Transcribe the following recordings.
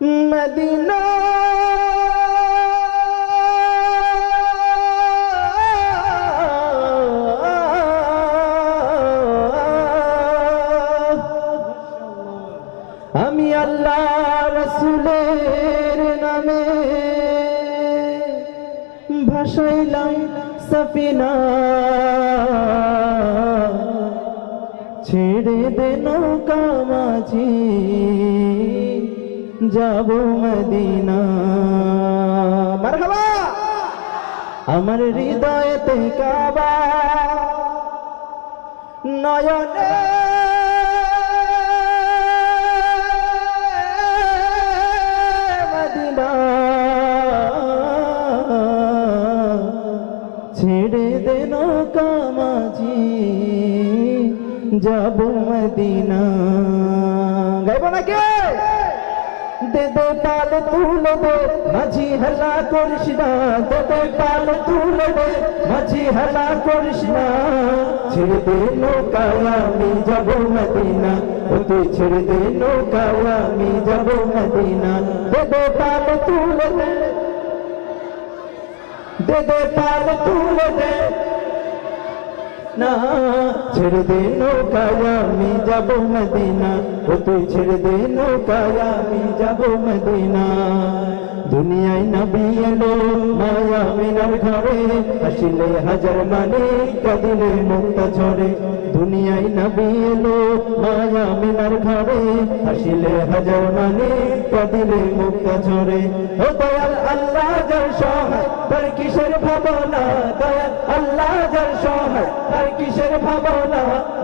Medina আমি আল্লাহ রাসূলের নামে ভাসাইলাম সফিনা ছেড়ে দে নৌকা মাঝি যাব মদিনা মারহাবা আমার হৃদয়তে কাবা নয়নে মদিনা ছেড়ে দে নৌকা মাঝি যাব মদিনা গাইব নাকি দে দে পাল তুলে দে মাঝি হেলা করিস না দে দে পাল তুলে দে মাঝি হেলা করিস না ছেড়ে দে নৌকা আমি যাব মদিনা ও তুই ছেড়ে দে নৌকা আমি যাব মদিনা দে দে পাল তুলে দে দে দে পাল তুলে দে না ছেড়ে দে নৌকা আমি যাব মদিনা ও তুই ছেড়ে দে নৌকা আমি যাব মদিনা দুনিয়ায় নবী এলো মায়া মিনার ঘরে আসিলে হাজার মানে কাঁদিলে মুক্তা ঝরে দুনিয়ায় নবী এলো মায়া মিনার ঘরে আসিলে হাজার মানে কাঁদিলে মুক্তা ঝরে ও দয়াল আল্লাহ যার সহায় তার কিসের ভাবনা দয়াল আল্লাহ যার সহায় তার কিসের ভাবনা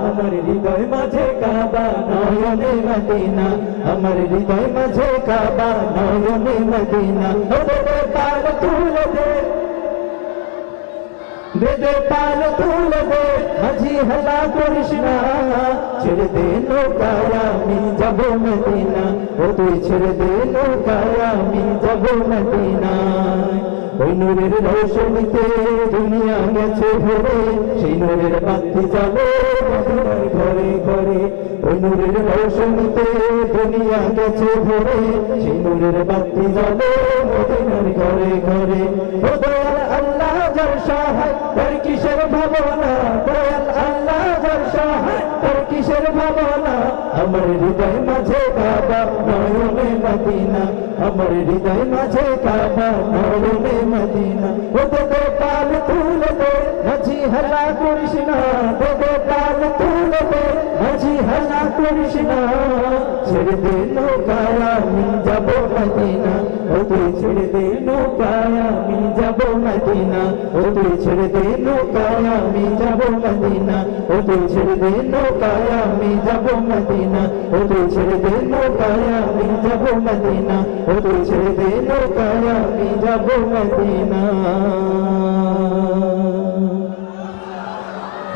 আমার হৃদয় মাঝে কাবা নয়নে মদিনা আমার হৃদয় মাঝে কাবা নয়নে মদিনা ও দে পাল তুলে দে দে দে পাল তুলে দে মাঝি হেলা করিস না ছেড়ে দে নৌকা আমি যাব মদিনা ও তুই ছেড়ে দে নৌকা আমি যাব মদিনা ওই নূরের রৌশনীতে দুনিয়া গেছে ভরে সেই নূরের বাতি জ্বলে মদিনার ঘরে ঘরে ওই নূরের রৌশনীতে দুনিয়া গেছে ভরে সেই নূরের বাতি জ্বলে মদিনার ঘরে ঘরে ও দয়াল আল্লাহ যার সহায় তার কিসের ভাবনা দয়াল আল্লাহ যার সহায় তার কিসের ভাবনা আমার হৃদয় মাঝে কাবা নয়নে মদিনা আমার হৃদয় মাঝে কাবা নয়নে মদিনা ও দে পাল তুলে দে মাঝি হেলা করিস না দে পাল তুলে দে মাঝি হেলা করিস না ছেড়ে দে নৌকা আমি যাব মদিনা ও তুই ছেড়ে দে নৌকা আমি যাব মদিনা ও তুই ছেড়ে দে নৌকা আমি যাব মদিনা ও তুই ছেড়ে দে নৌকা আমি যাব মদিনা ও তুই ছেড়ে দে নৌকা আমি যাব মদিনা ও তুই ছেড়ে দে নৌকা আমি যাব মদিনা